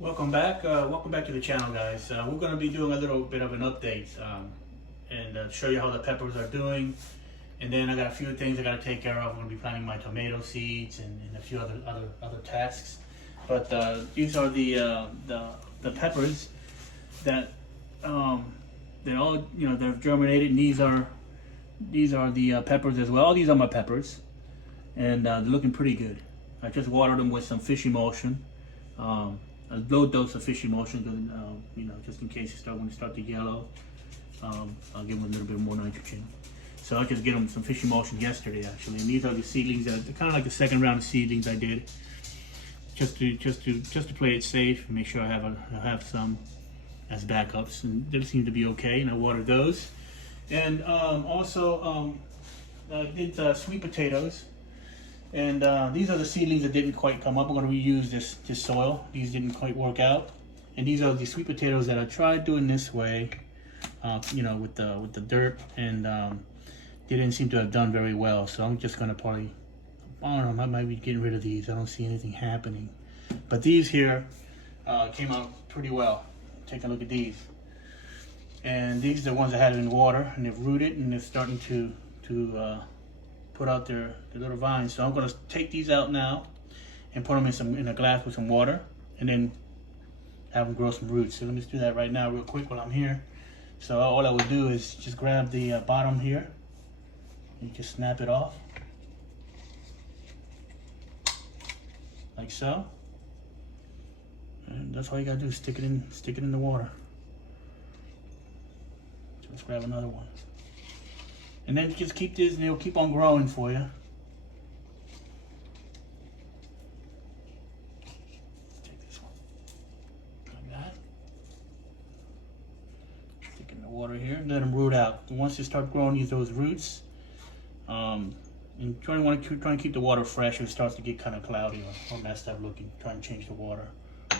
Welcome back. Welcome back to the channel, guys. We're going to be doing a little bit of an update and show you how the peppers are doing. And then I got a few things I got to take care of. I'm going to be planting my tomato seeds and a few other tasks. But these are the peppers that they're all they're germinated. And these are the peppers as well. All these are my peppers, and they're looking pretty good. I just watered them with some fish emulsion. A low dose of fish emulsion, just in case when they start to yellow. I'll give them a little bit more nitrogen. So I'll just get them some fish emulsion yesterday, actually. And these are the seedlings that kind of like the second round of seedlings I did, just to play it safe and make sure I have some as backups. And they seem to be okay, and I watered those. And also I did sweet potatoes. And these are the seedlings that didn't quite come up. I'm going to reuse this soil. These didn't quite work out. And these are the sweet potatoes that I tried doing this way, with the dirt, and they didn't seem to have done very well. So I'm just going to probably, I don't know, I might be getting rid of these. I don't see anything happening. But these here came out pretty well. Take a look at these. And these are the ones that had it in water, and they've rooted, and they're starting to put out their little vines. So I'm going to take these out now and put them in a glass with some water, and then have them grow some roots. So let me just do that right now real quick while I'm here. So all I would do is just grab the bottom here and just snap it off like so, and that's all you gotta do, stick it in the water. So let's grab another one. And then just keep this, and it'll keep on growing for you. Take this one, like that. Stick it in the water here, and let them root out. And once they start growing those roots, and try and keep the water fresh. If it starts to get kind of cloudy or messed up looking, try and change the water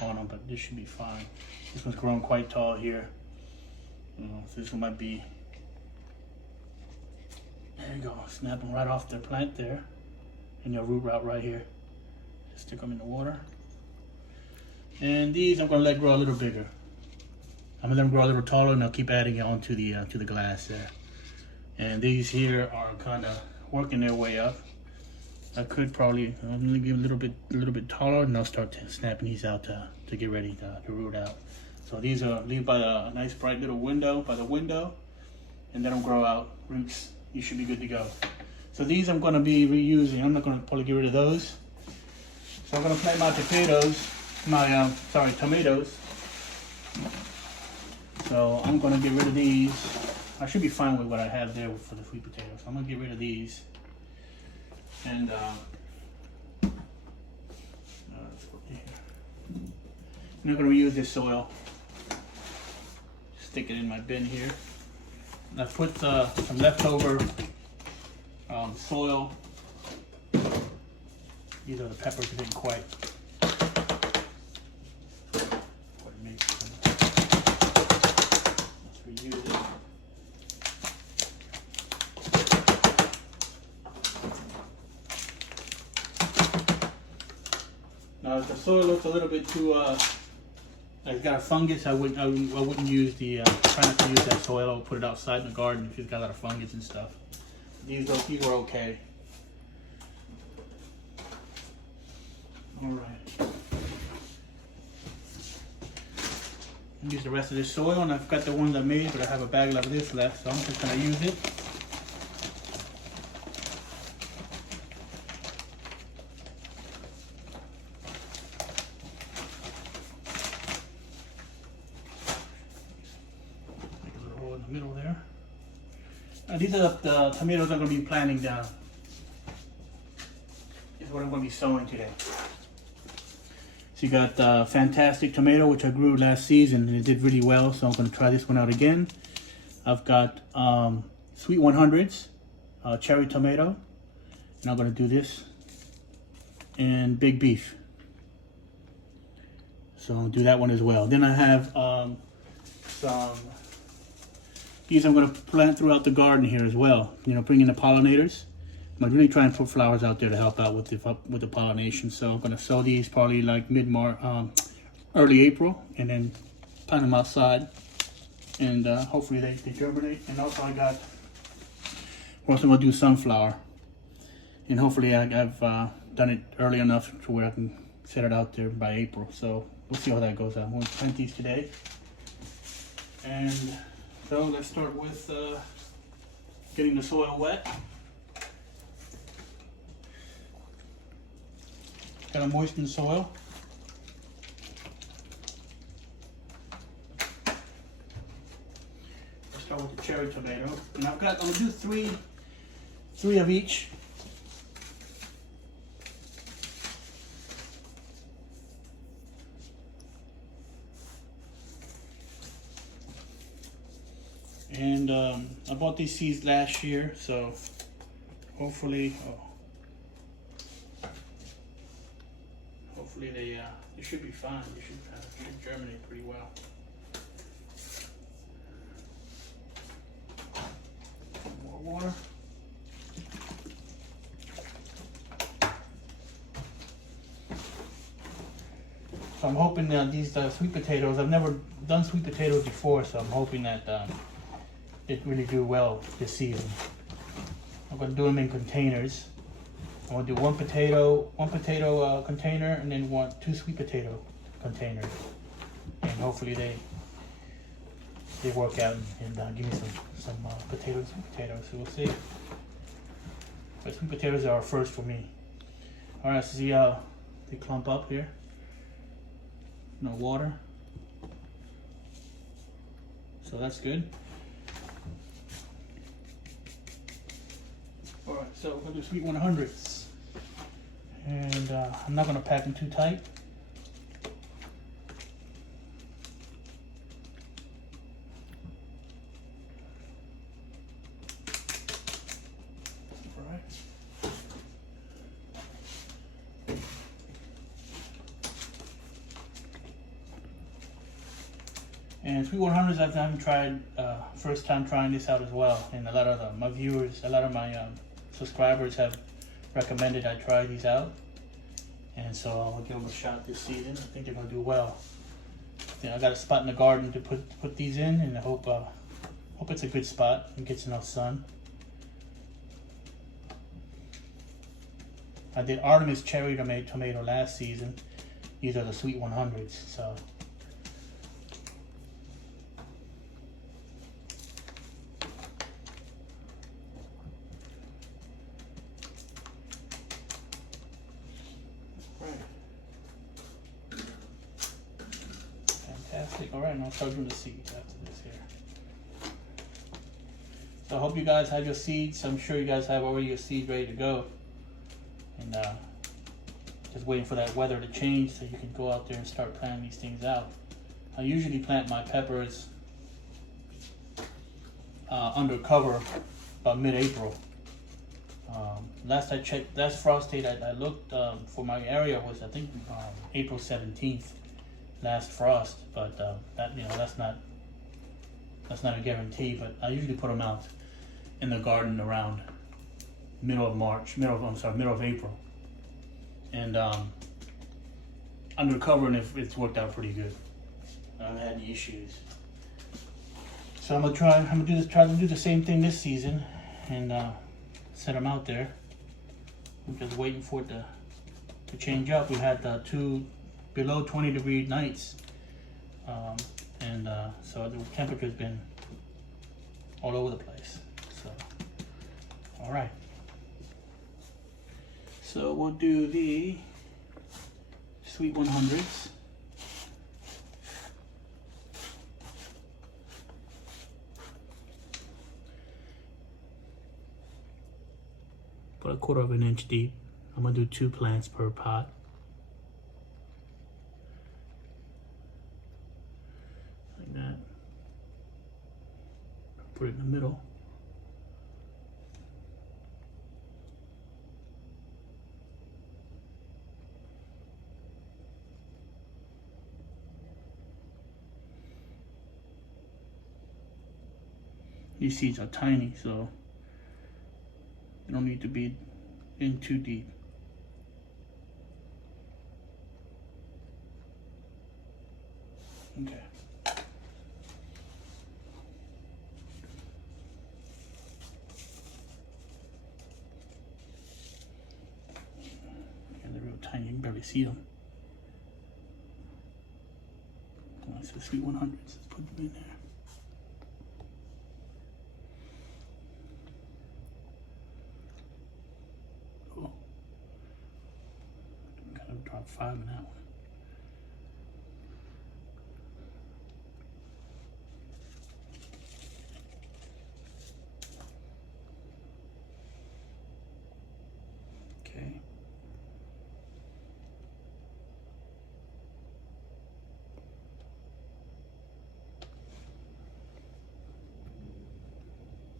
on them. But this should be fine. This one's growing quite tall here. So this one might be. There you go, snap them right off their plant there, and your root route right here. Just stick them in the water. And these I'm going to let grow a little bigger. I'm going to let them grow a little taller, and I'll keep adding it onto the glass there. And these here are kind of working their way up. I could probably only give a little bit taller, and I'll start snapping these out to get ready to root out. So these are leave by a nice bright little window by the window, and let them grow out roots. You should be good to go. So these I'm going to be reusing. I'm not going to probably get rid of those. So I'm going to plant my tomatoes. So I'm going to get rid of these. I should be fine with what I have there for the sweet potatoes. So I'm going to get rid of these. And let's put it here. I'm not going to reuse this soil. Stick it in my bin here. I put some leftover soil. These are the peppers that didn't quite make them. Let's reuse it. Now, if the soil looks a little bit too it's got a fungus, I wouldn't use try not to use that soil. I'll put it outside in the garden if it's got a lot of fungus and stuff. These are okay. All right. Use the rest of this soil, and I've got the ones I made, but I have a bag like this left, so I'm just gonna use it. Middle there. These are the tomatoes I'm going to be planting down. This is what I'm going to be sowing today. So you got fantastic tomato, which I grew last season, and it did really well. So I'm going to try this one out again. I've got sweet 100s, cherry tomato, and I'm going to do this, and big beef. So I'll do that one as well. Then I have some. These I'm going to plant throughout the garden here as well. Bring in the pollinators. I'm really trying to put flowers out there to help out with the pollination. So I'm going to sow these probably like early April, and then plant them outside, and hopefully they germinate. And also I got, also gonna do sunflower, and hopefully I've done it early enough to where I can set it out there by April. So we'll see how that goes out. I'm gonna plant these today, and so let's start with getting the soil wet. Gotta moisten the soil. Let's start with the cherry tomato. And I'm gonna do three of each. And I bought these seeds last year, so hopefully, hopefully they should be fine. They should germinate pretty well. More water. So I'm hoping that these sweet potatoes, I've never done sweet potatoes before, so I'm hoping that it really do well this season. I'm gonna do them in containers. I'm gonna do one potato container, and then two sweet potato containers, and hopefully they work out and give me some sweet potatoes. So we'll see. But sweet potatoes are first for me. All right, so see how they clump up here. No water, so that's good. All right, so we're gonna do sweet 100s, and I'm not gonna pack them too tight. All right. And sweet 100s, I haven't tried. First time trying this out as well, and a lot of my viewers, a lot of my subscribers have recommended I try these out, and so I'll give them a shot this season. I think they're gonna do well. I got a spot in the garden to put these in, and I hope it's a good spot and gets enough sun. I did Artemis cherry tomato last season. These are the sweet 100s, so. Fantastic. All right, and I'll start doing the seeds after this here. So I hope you guys have your seeds. I'm sure you guys have already your seeds ready to go. And just waiting for that weather to change so you can go out there and start planting these things out. I usually plant my peppers under cover about mid-April. Last I checked, last frost date I looked for my area was, I think, April 17th. Last frost, but that, that's not a guarantee. But I usually put them out in the garden around middle of April, and under cover, and it's worked out pretty good. I haven't had any issues. So I'm gonna try to do the same thing this season, and set them out there. I'm just waiting for it to change up. We had 2 below 20-degree nights, and so the temperature's been all over the place. So, all right. So we'll do the sweet 100s. About 1/4 of an inch deep. I'm gonna do 2 plants per pot. Like that. Put it in the middle. These seeds are tiny, so you don't need to be in too deep. Okay. And they're real tiny, you can barely see them. Oh, it's the sweet 100s. Let's put them in there. Cool. Kind of drop 5 in that one. Okay.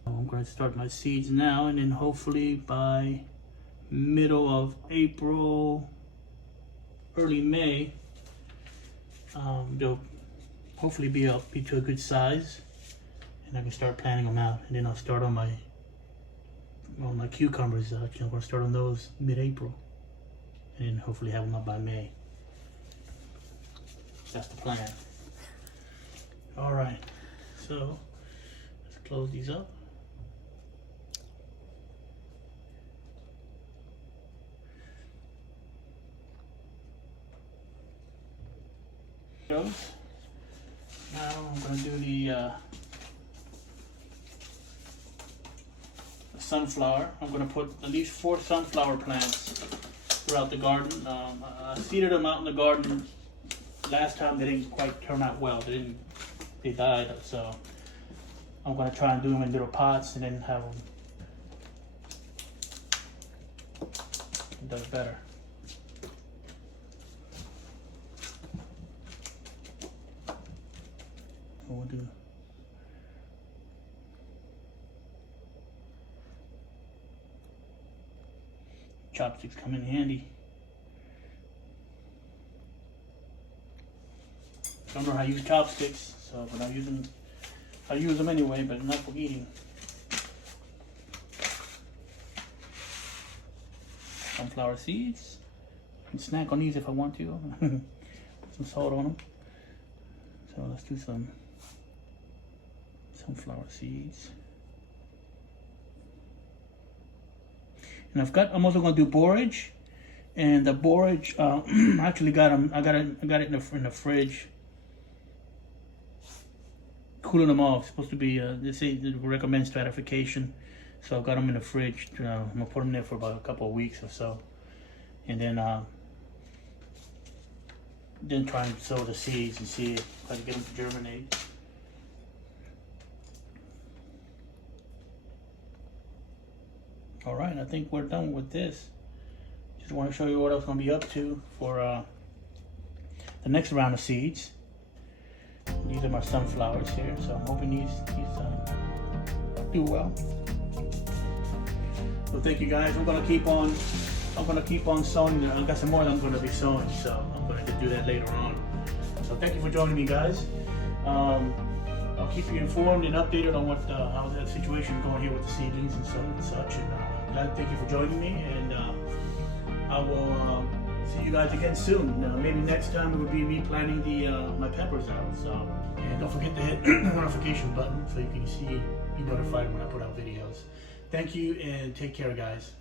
I'm going to start my seeds now, and then hopefully by middle of April, early May, they'll hopefully be to a good size, and I can start planting them out. And then I'll start on my cucumbers. I'm going to start on those mid-April, and then hopefully have them up by May. That's the plan. All right, so let's close these up. Now I'm going to do the sunflower. I'm going to put at least 4 sunflower plants throughout the garden. I seeded them out in the garden last time. They didn't quite turn out well. They died. So I'm going to try and do them in little pots and then have them. It does better. We'll do chopsticks come in handy. Don't know how to use chopsticks, so but I use them anyway, but not for eating. Sunflower seeds. I can snack on these if I want to. Put some salt on them. So let's do some sunflower seeds. And I'm also going to do borage, and the borage I actually got them. I got it in the fridge, cooling them off. It's supposed to be they say they recommend stratification, so I've got them in the fridge. I'm gonna put them there for about a couple of weeks or so, and then try and sow the seeds and see if I can get them to germinate. All right, I think we're done with this. Just want to show you what I was going to be up to for the next round of seeds. These are my sunflowers here, so I'm hoping these do well. So thank you guys. I'm gonna keep on sowing. I've got some more that I'm going to be sowing, so I'm going to do that later on. So thank you for joining me, guys. I'll keep you informed and updated on how that situation is going here with the seedlings and such. And thank you for joining me, and I will see you guys again soon. Maybe next time it will be me planting my peppers out. So, and don't forget to hit the notification button so you can be notified when I put out videos. Thank you, and take care, guys.